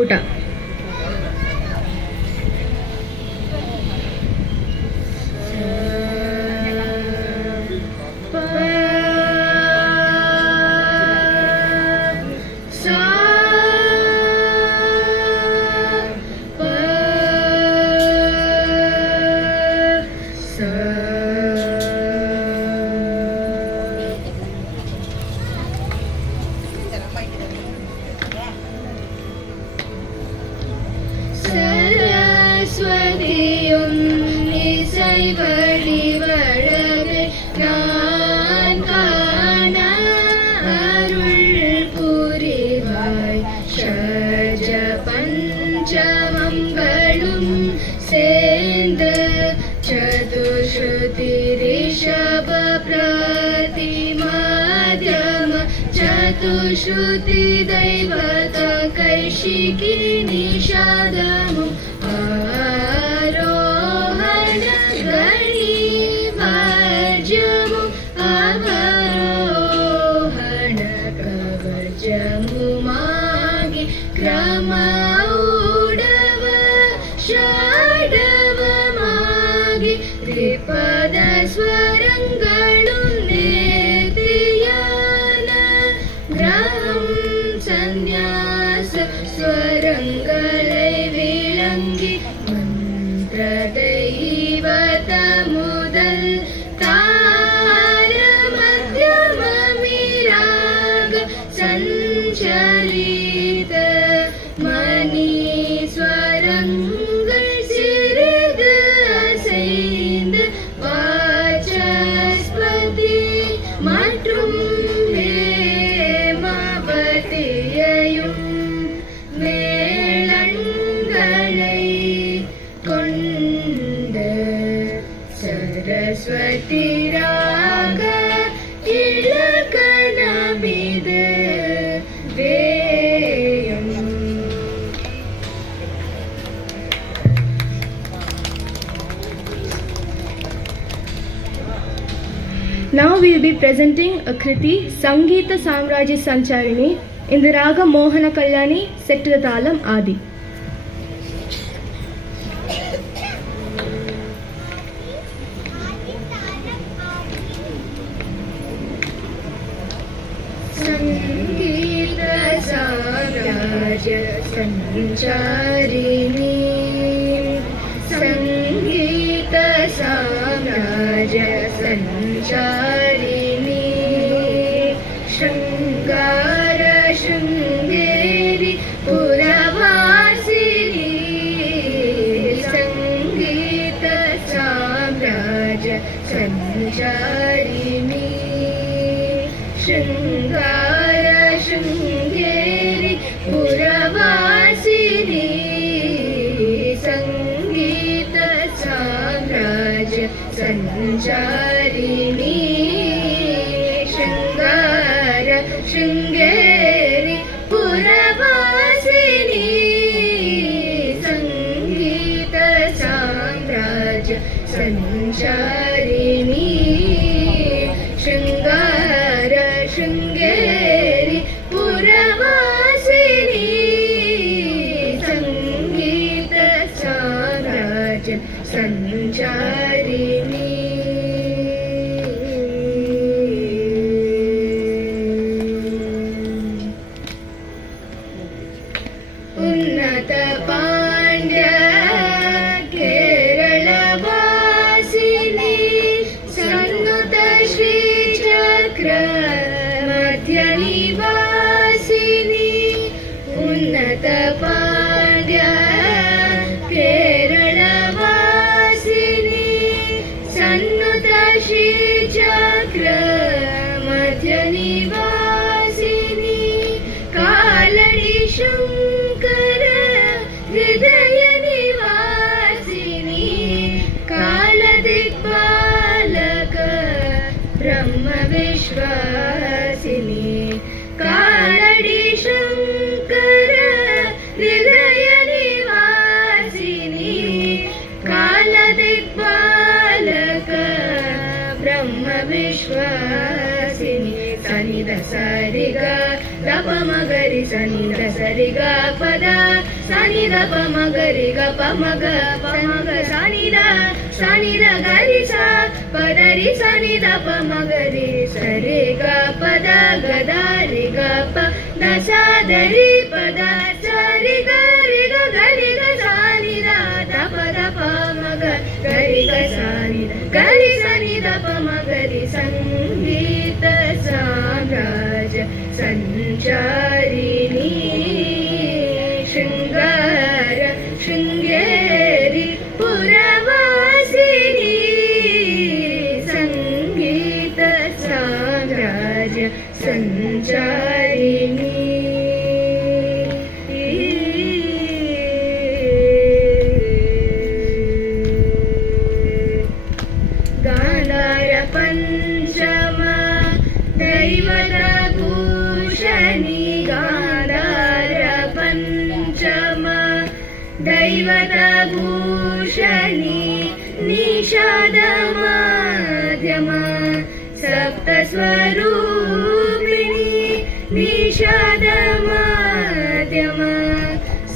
ಪುಟ. चतुश्रुति ऋषभ प्रतिमाध्यम चतुश्रुति दैवत कैशिकी निषादमु आरोहण गणी भजमु अवरोहण कवचमु मागे क्रम उडव षडव मागे त्रिपद स्वरंगळु नेतियान ग्रहं संन्यास स्वरंगलै विलंगी मंत्र दैवत मुदल तार मध्यम मिराग संचलित मनी स्वरंगल सिरग असैंद वाचस्पति மற்றும் வேமபதியையும் மேளங்களை கொண்டு சரஸ்வதி ராக இலக்கணமிது வேயம். Now we will be presenting a kriti Sangeeta Samrajya Sancharini in the raga Mohana Kalyani set to the talam Adi. Sangeeta Samrajya Sancharini Sangeeta Samrajya Sancharini Shringara Shringeri Puravasini Sangeeta Samrajya Sancharini Shringara Shringeri Puravasini Sangeeta Samrajya Sancharini Shringara Shringeri Puravasini Sangeeta Samrajya Sancharini Shringara Shringeri Puravasini Sangeeta Samrajya Sancharini. उन्नत पांड्य केरल वासिनी सन्नुत श्री चक्र मध्य निवासिनी उन्नत पांड्य केरल वासिनी सन्नुत श्री चक्र मध्य निवासिनी कालड़ी शंकर हृदय निवासिनी काल दिक्पालक ब्रह्म विश्वासिनी कालड़ी शंकर हृदय निवासिनी काल दिक्पालक ब्रह्म विश्वासिनी सनि the सरि ग द प म ग रि सनि द सरि ग प the sani da pa ma ga re ga pa ma ga sani da ga re sa pa da re sani da pa ma ga re sa re ga pa da ga da re ga pa da sa da re pa da sa re ga ga sani da pa ma ga re ga sani da pa ma ga re ಸಂಗೀತ ಸಾಮ್ರಾಜ್ಯ ಸಂಚಾರಿಣಿ ಶೃಂಗಾರ ಶೃಂಗೇರಿ ಪುರವಾಸಿನಿ ಸಂಗೀತ ಸಾಮ್ರಾಜ್ಯ ಸಂಚಾರಿಣಿ ಗಾಂಧಾರ ಪಂಚಮ ದೈವದ ಭೂಷಣಿ ಗಾಂಧಾರ ಪಂಚಮ ದೈವದ ಭೂಷಣಿ ನಿಷಾದ ಮಾಧ್ಯಮ ಸಪ್ತ ಸ್ವರೂಪಿಣಿ ನಿಷಾದ ಮಾಧ್ಯಮ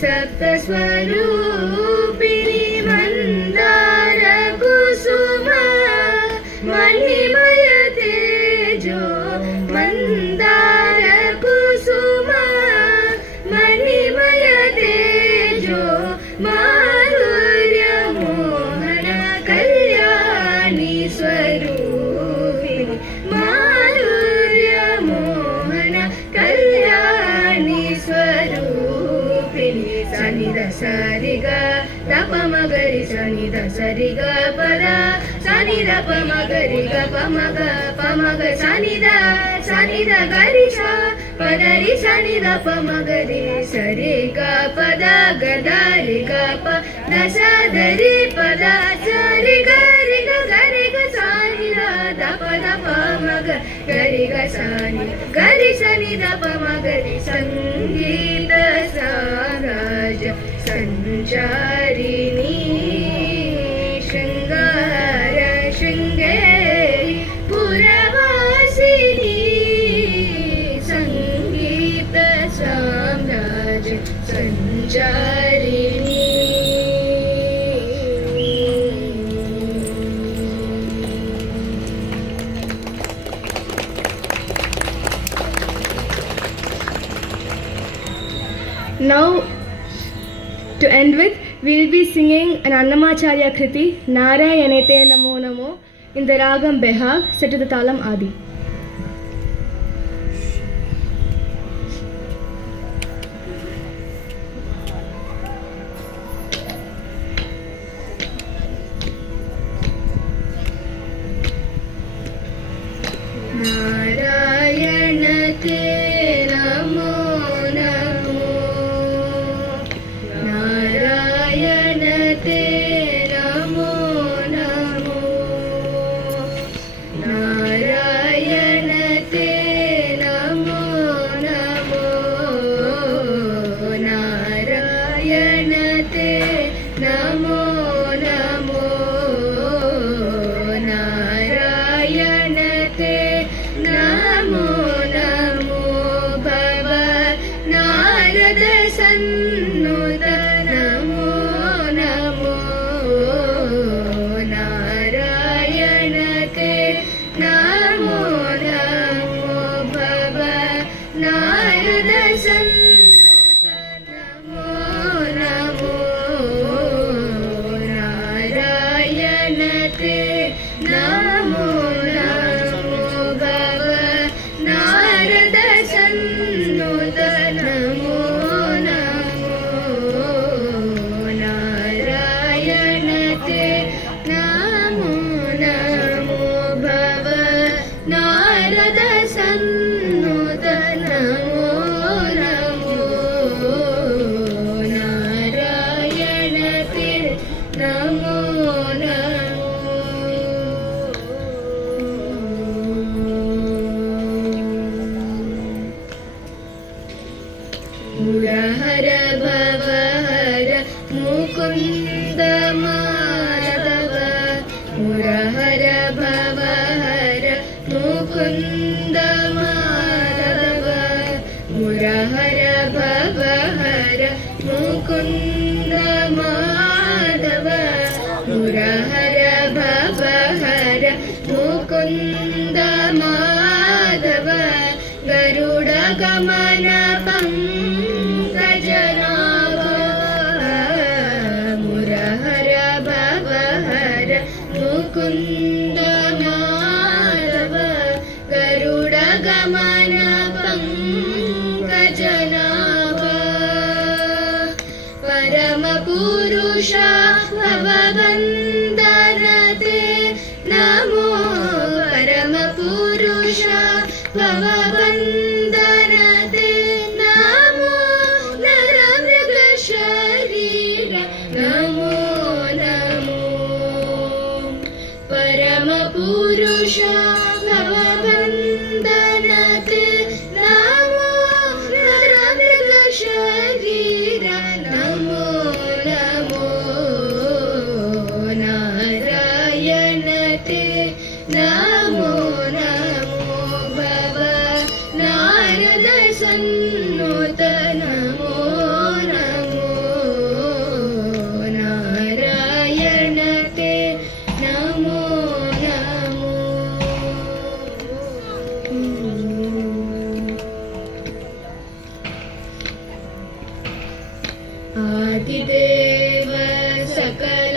ಸಪ್ತ ಸ್ವರೂಪಿಣಿ ಮಂದಾರ ಕುಸುಮ ಮಣಿಮಯ ತೇಜೋ ಮಂದಾರ ಕುಸುಮ ಮಣಿಮಯ ತೇಜೋ ಮಾಧುರ್ಯ ಮೋಹನ ಕಲ್ಯಾಣಿ ಸ್ವರೂಪಿಣಿ ಮಾಧುರ್ಯ ಮೋಹನ ಕಲ್ಯಾಣಿ ಸ್ವರೂಪಿಣಿ ಸನಿದ ಸರಿಗ ದಪ ಮಗರಿ ಸನಿದ ಸರಿಗ ಪದ ಸನಿದ ಪ ಮಗರಿ ಗ ಪ ಮಗ ಸನಿದ ಗರಿ ಸ ಪದರಿ ಸನಿದ ಪ ಮಗರಿ ಸರಿ ಗ ಪದ ಗದರಿ ಗ ಪ ದಸ ದರಿ ಪದ ಸರಿ ಗರಿ ಗ ಸನಿದ ದಪ ಮಗ ಗರಿ ಗ ಸನಿದ ಪ ಮಗರಿ ಸಂಗೀತ ಸಾಮ್ರಾಜ್ಯ ಸಂಚಾರಿಣಿ ಶೃಂಗಾರ ಶೃಂಗೇರಿ ಪುರವಾಸಿನಿ ಸಂಗೀತ ಸಾಮ್ರಾಜ್ಯ ಸಂಚಾರಿಣಿ Now, to end with, we will be singing an Annamacharya Kriti, Narayanete Namo Namo, in the Ragam Behag, set to the Talam Adi. नारायणते Namo Namo नारायणते Namo Namo Narayan Mukund Madhav मुरहर भवहर Mukund Madhav गरुडगमन पङ्कजनाभ मुरहर भवहर Mukund Madhav गरुडगमन पङ्कजनाभ परमपुरुष भववन्दनते नमो परमपुरुष भववन्दनते नमो नरमृगशरीर नमो नमो परमपुरुष भववन्दनते नमो नरमृगशरीर नमो नमो नारायणते नमो नमो भव नारद सन्नुत नमो नमो नारायणते नमो नमो आदिदेव सकल